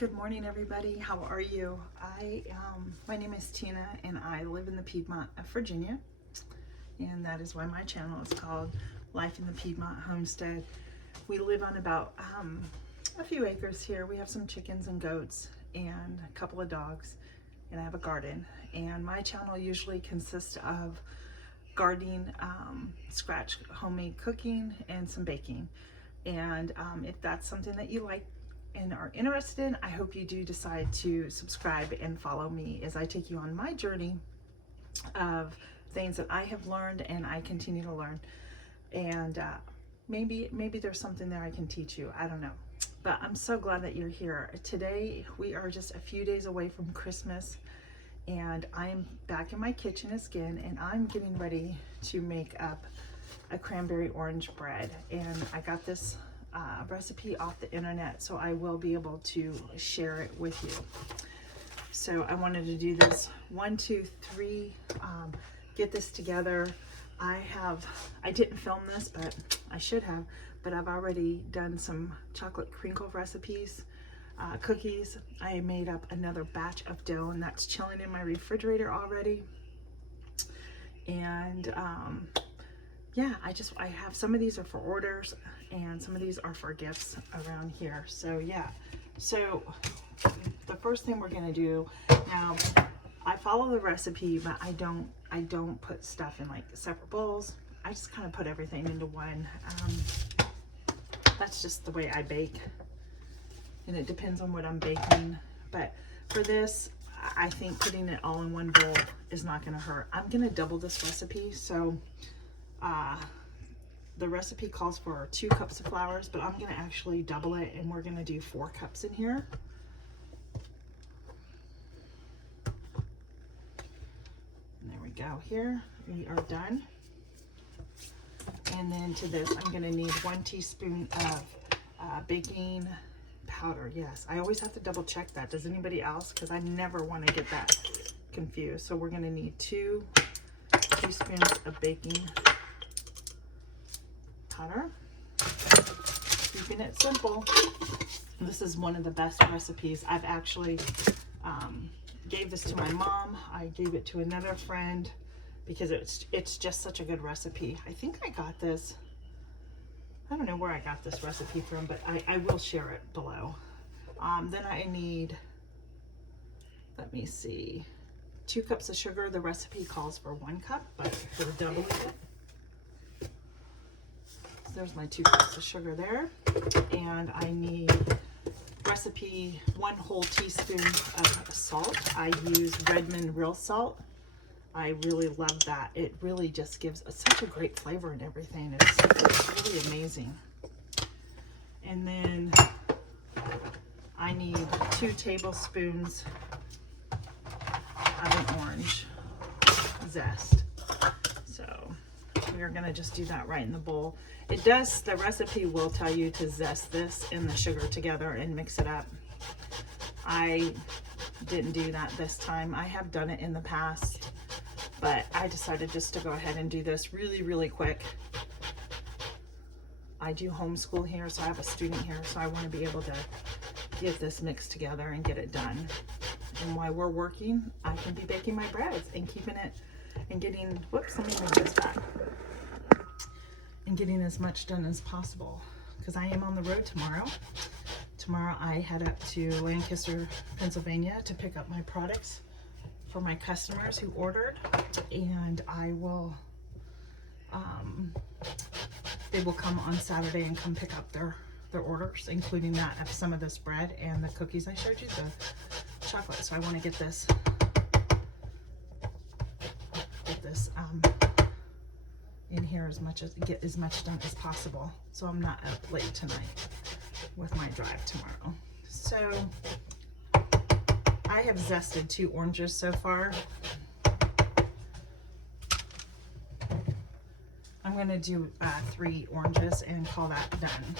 Good morning, everybody. How are you? My name is Tina, and I live in the Piedmont of Virginia, and that is why my channel is called Life in the Piedmont Homestead. We live on about a few acres here. We have some chickens and goats and a couple of dogs, and I have a garden. And my channel usually consists of gardening, scratch homemade cooking, and some baking. And if that's something that you like and are interested in, I hope you do decide to subscribe and follow me as I take you on my journey of things that I have learned and I continue to learn. And maybe there's something there I can teach you. I don't know. But I'm so glad that you're here. Today we are just a few days away from Christmas, and I'm back in my kitchen again, and I'm getting ready to make up a cranberry orange bread. And I got this recipe off the internet, so I will be able to share it with you. So I wanted to do this 1, 2, 3, get this together. I didn't film this, but I should have, but I've already done some chocolate crinkle recipes, cookies. I made up another batch of dough, and that's chilling in my refrigerator already. And yeah, I have some of these are for orders and some of these are for gifts around here. So yeah, so the first thing we're gonna do now, I follow the recipe, but I don't put stuff in like separate bowls. I just kind of put everything into one. That's just the way I bake, and it depends on what I'm baking. But for this, I think putting it all in one bowl is not gonna hurt. I'm gonna double this recipe, so the recipe calls for 2 cups of flours, but I'm gonna actually double it, and we're gonna do 4 cups in here. And there we go. Here we are done. And then to this, I'm gonna need 1 teaspoon of baking powder. Yes, I always have to double check that. Does anybody else? Because I never want to get that confused. So we're gonna need 2 teaspoons of baking powder. Keeping it simple. This is one of the best recipes. I've actually gave this to my mom. I gave it to another friend because it's just such a good recipe. I think I got this, I don't know where I got this recipe from, but I will share it below. Then I need, let me see, 2 cups of sugar. The recipe calls for 1 cup, but we're doubling it. So there's my 2 cups of sugar there. And I need recipe 1 whole teaspoon of salt. I use Redmond real salt. I really love that. It really just gives such a great flavor and everything. It's really amazing. And then I need 2 tablespoons of an orange zest. So we are gonna just do that right in the bowl. It does, the recipe will tell you to zest this and the sugar together and mix it up. I didn't do that this time. I have done it in the past, but I decided just to go ahead and do this really quick. I do homeschool here, so I have a student here, so I want to be able to get this mixed together and get it done. And while we're working, I can be baking my breads and keeping it and getting, whoops, let me move this back, and getting as much done as possible, because I am on the road tomorrow. Tomorrow I head up to Lancaster, Pennsylvania to pick up my products for my customers who ordered, and I will, they will come on Saturday and come pick up their orders, including that of some of this bread and the cookies I showed you, the chocolate. So I want to get this in here get as much done as possible, so I'm not up late tonight with my drive tomorrow. So I have zested 2 oranges so far. I'm gonna do 3 oranges and call that done.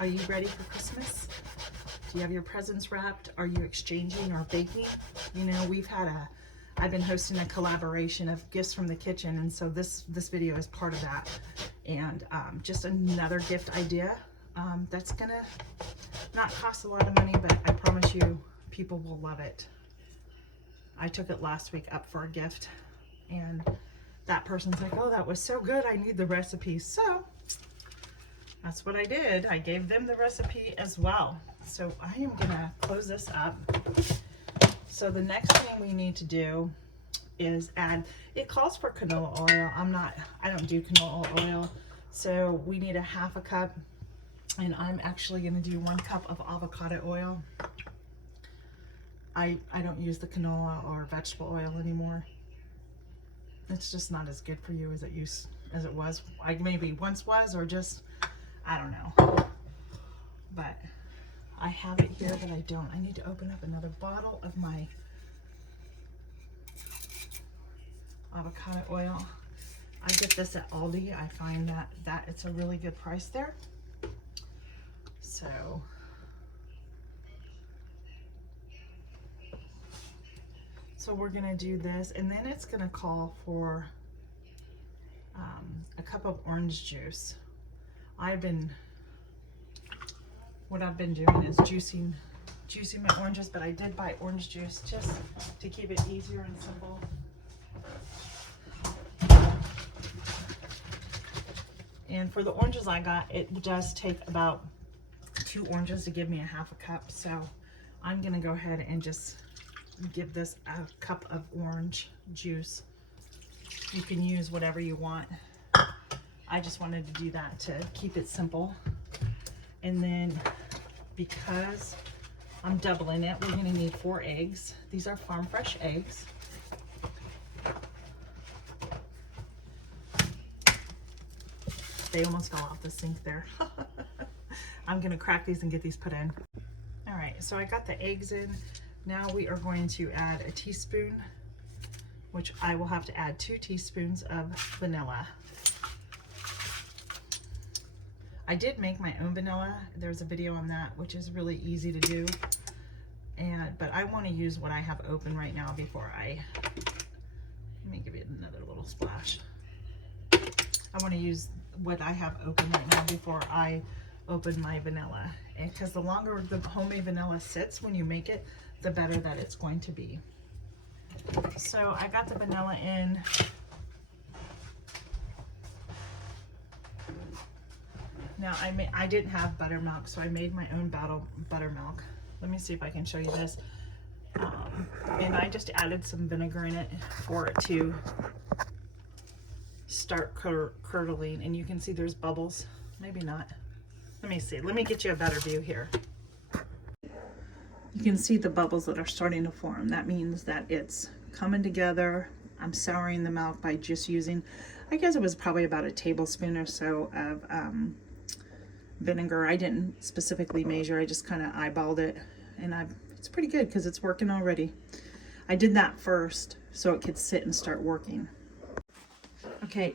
Are you ready for Christmas? Do you have your presents wrapped? Are you exchanging or baking? You know, we've had I've been hosting a collaboration of gifts from the kitchen, and so this video is part of that. And just another gift idea that's gonna not cost a lot of money, but I promise you people will love it. I took it last week up for a gift, and that person's like, oh, that was so good, I need the recipe. So that's what I did. I gave them the recipe as well. So I am gonna close this up. So the next thing we need to do is add, it calls for canola oil. I don't do canola oil. So we need a half a cup, and I'm actually gonna do 1 cup of avocado oil. I don't use the canola or vegetable oil anymore. It's just not as good for you as it was. I maybe once was, or just, I don't know. But I have it here, but I don't. I need to open up another bottle of my avocado oil. I get this at Aldi. I find that it's a really good price there. So we're gonna do this, and then it's gonna call for a cup of orange juice. What I've been doing is juicing my oranges, but I did buy orange juice just to keep it easier and simple. And for the oranges I got, it does take about 2 oranges to give me a half a cup. So I'm gonna go ahead and just give this a cup of orange juice. You can use whatever you want. I just wanted to do that to keep it simple. And then because I'm doubling it, we're gonna need 4 eggs. These are farm fresh eggs. They almost fell off the sink there. I'm gonna crack these and get these put in. All right, so I got the eggs in. Now we are going to add a teaspoon, which I will have to add 2 teaspoons of vanilla. I did make my own vanilla. There's a video on that, which is really easy to do. But I want to use what I have open right now before let me give you another little splash. I want to use what I have open right now before I open my vanilla. And because the longer the homemade vanilla sits when you make it, the better that it's going to be. So I got the vanilla in. Now I didn't have buttermilk, so I made my own buttermilk. Let me see if I can show you this. And I just added some vinegar in it for it to start curdling, and you can see there's bubbles. Maybe not. Let me see. Let me get you a better view here. You can see the bubbles that are starting to form. That means that it's coming together. I'm souring the milk by just using, I guess it was probably about a tablespoon or so of vinegar. I didn't specifically measure. I just kind of eyeballed it, and it's pretty good because it's working already. I did that first so it could sit and start working. Okay,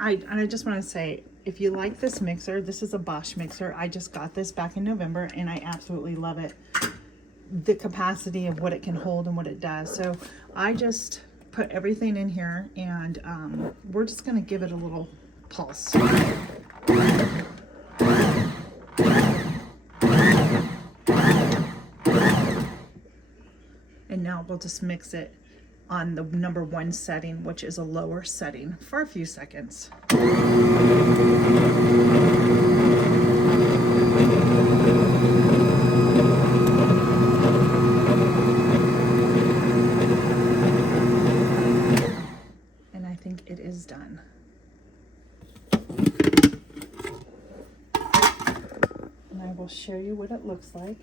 I just want to say, if you like this mixer, this is a Bosch mixer. I just got this back in November, and I absolutely love it. The capacity of what it can hold and what it does. So I just put everything in here, and we're just going to give it a little pulse. And now we'll just mix it on the number 1 setting, which is a lower setting, for a few seconds. And I think it is done. And I will show you what it looks like.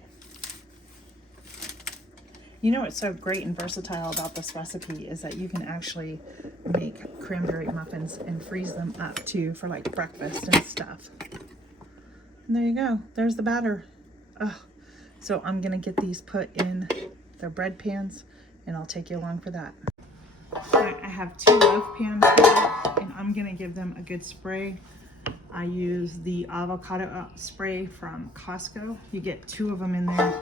You know what's so great and versatile about this recipe is that you can actually make cranberry muffins and freeze them up too for like breakfast and stuff. And there you go. There's the batter. Ugh. So I'm going to get these put in the bread pans, and I'll take you along for that. I have 2 loaf pans here, and I'm going to give them a good spray. I use the avocado spray from Costco. You get 2 of them in there.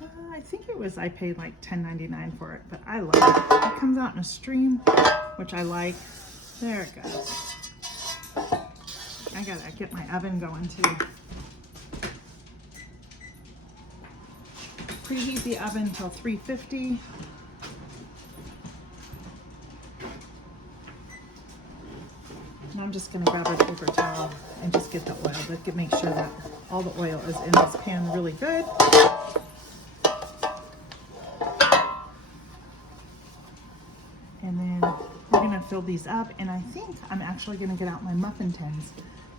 I think it was, I paid like $10.99 for it, but I love it. It comes out in a stream, which I like. There it goes. I gotta get my oven going too. Preheat the oven until 350. And I'm just gonna grab a paper towel and just get the oil, but make sure that all the oil is in this pan really good. And then we're gonna fill these up, and I think I'm actually gonna get out my muffin tins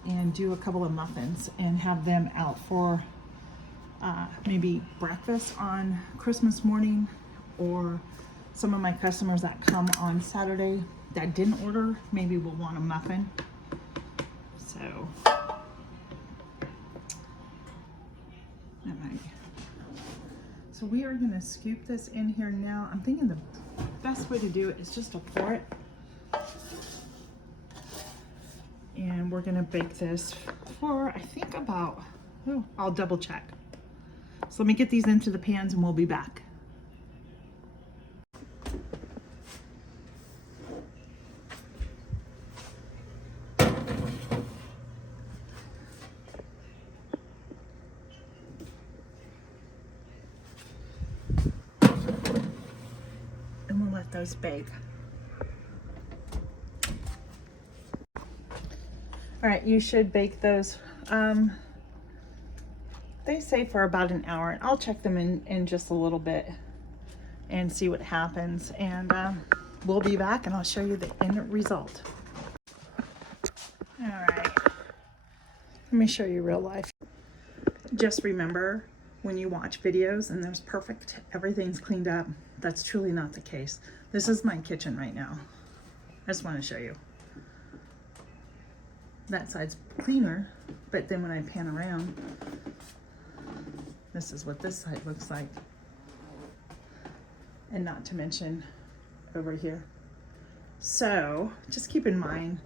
and do a couple of muffins and have them out for maybe breakfast on Christmas morning, or some of my customers that come on Saturday that didn't order maybe will want a muffin. So we are gonna scoop this in here now. I'm thinking the best way to do it is just to pour it. And we're gonna bake this for, I think about, oh, I'll double check. So let me get these into the pans and we'll be back. And we'll let those bake. All right, you should bake those. They say for about an hour, and I'll check them in just a little bit and see what happens. And we'll be back and I'll show you the end result. All right, let me show you real life. Just remember, when you watch videos and there's perfect, everything's cleaned up, that's truly not the case. This is my kitchen right now. I just want to show you. That side's cleaner, but then when I pan around, this is what this side looks like. And not to mention over here. So just keep in mind,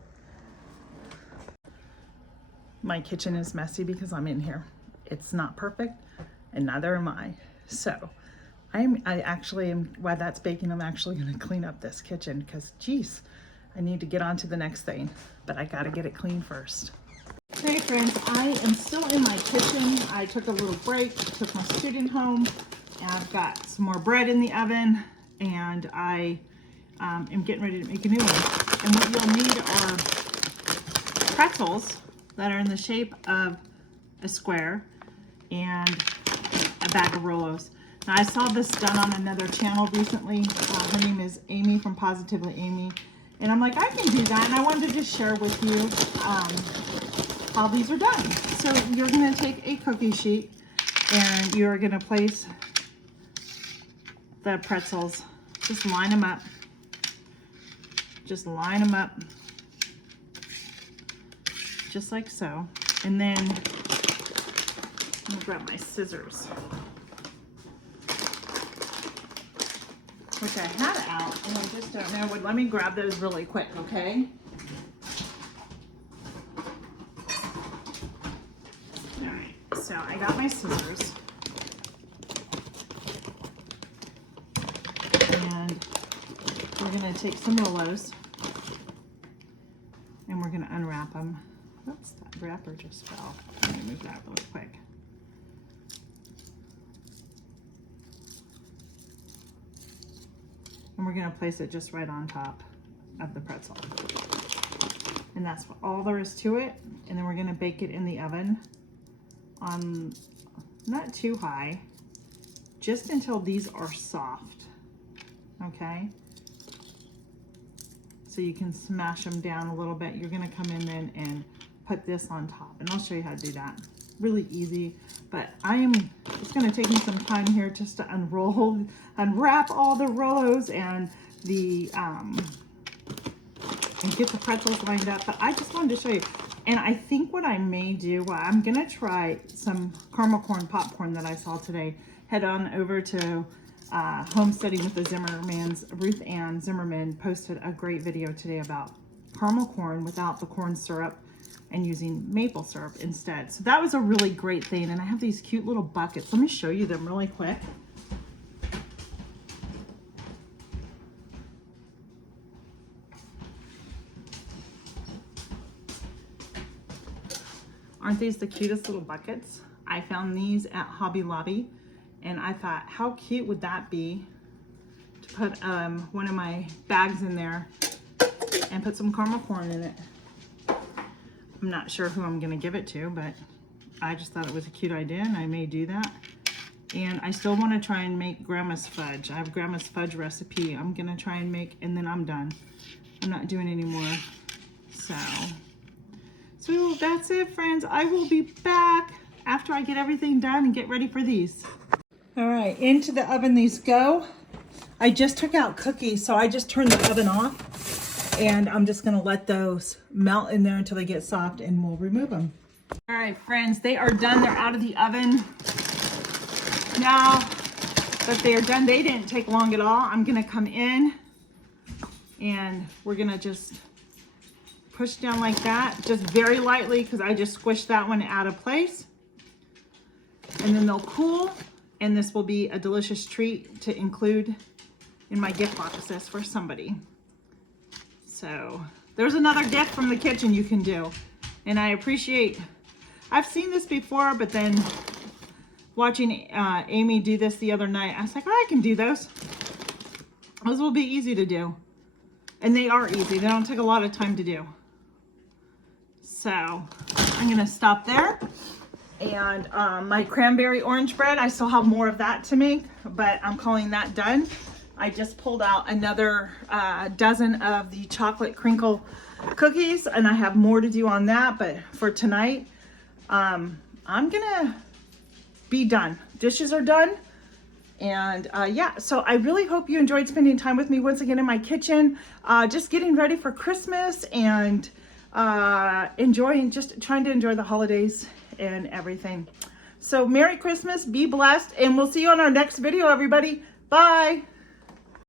my kitchen is messy because I'm in here. It's not perfect, and neither am I. So I actually am, while that's baking, I'm actually gonna clean up this kitchen because geez, I need to get on to the next thing, but I gotta get it clean first. Hey friends, I am still in my kitchen. I took a little break, took my student home, and I've got some more bread in the oven, and I am getting ready to make a new one. And what you'll need are pretzels that are in the shape of a square and a bag of rolos. Now I saw this done on another channel recently. Her name is Amy from Positively Amy. And I'm like, I can do that. And I wanted to just share with you how these are done. So you're gonna take a cookie sheet and you're gonna place the pretzels, just line them up. Just line them up, just like so. And then I'm gonna grab my scissors, which I had out, and I just don't know. Let me grab those really quick, okay? All right, so I got my scissors. And we're gonna take some rolos and we're gonna unwrap them. Oops, that wrapper just fell. Let me move that really quick. And we're gonna place it just right on top of the pretzel. And that's all there is to it. And then we're gonna bake it in the oven on not too high, just until these are soft, okay? So you can smash them down a little bit. You're gonna come in then and put this on top, and I'll show you how to do that. Really easy, but it's gonna take me some time here just to unwrap all the rolos and and get the pretzels lined up. But I just wanted to show you. And I think what I may do, well, I'm gonna try some caramel corn popcorn that I saw today. Head on over to Homesteading with the Zimmermans. Ruth Ann Zimmerman posted a great video today about caramel corn without the corn syrup and using maple syrup instead. So that was a really great thing. And I have these cute little buckets. Let me show you them really quick. Aren't these the cutest little buckets? I found these at Hobby Lobby, and I thought, how cute would that be to put one of my bags in there and put some caramel corn in it. I'm not sure who I'm gonna give it to, but I just thought it was a cute idea, and I may do that. And I still want to try and make grandma's fudge. I have grandma's fudge recipe I'm gonna try and make, and then I'm done. I'm not doing any more. So that's it, friends. I will be back after I get everything done and get ready for these. All right, into the oven these go. I just took out cookies, so I just turned the oven off, and I'm just gonna let those melt in there until they get soft, and we'll remove them. All right, friends, they are done. They're out of the oven now that they are done. They didn't take long at all. I'm gonna come in, and we're gonna just push down like that, just very lightly, because I just squished that one out of place. And then they'll cool, and this will be a delicious treat to include in my gift boxes for somebody. So there's another gift from the kitchen you can do. And I appreciate, I've seen this before, but then watching Amy do this the other night, I was like, oh, I can do those. Those will be easy to do. And they are easy. They don't take a lot of time to do. So I'm gonna stop there. And my cranberry orange bread, I still have more of that to make, but I'm calling that done. I just pulled out another dozen of the chocolate crinkle cookies, and I have more to do on that, but for tonight, I'm gonna be done. Dishes are done. And yeah, so I really hope you enjoyed spending time with me once again in my kitchen, just getting ready for Christmas and just trying to enjoy the holidays and everything. So Merry Christmas, be blessed, and we'll see you on our next video, everybody. Bye.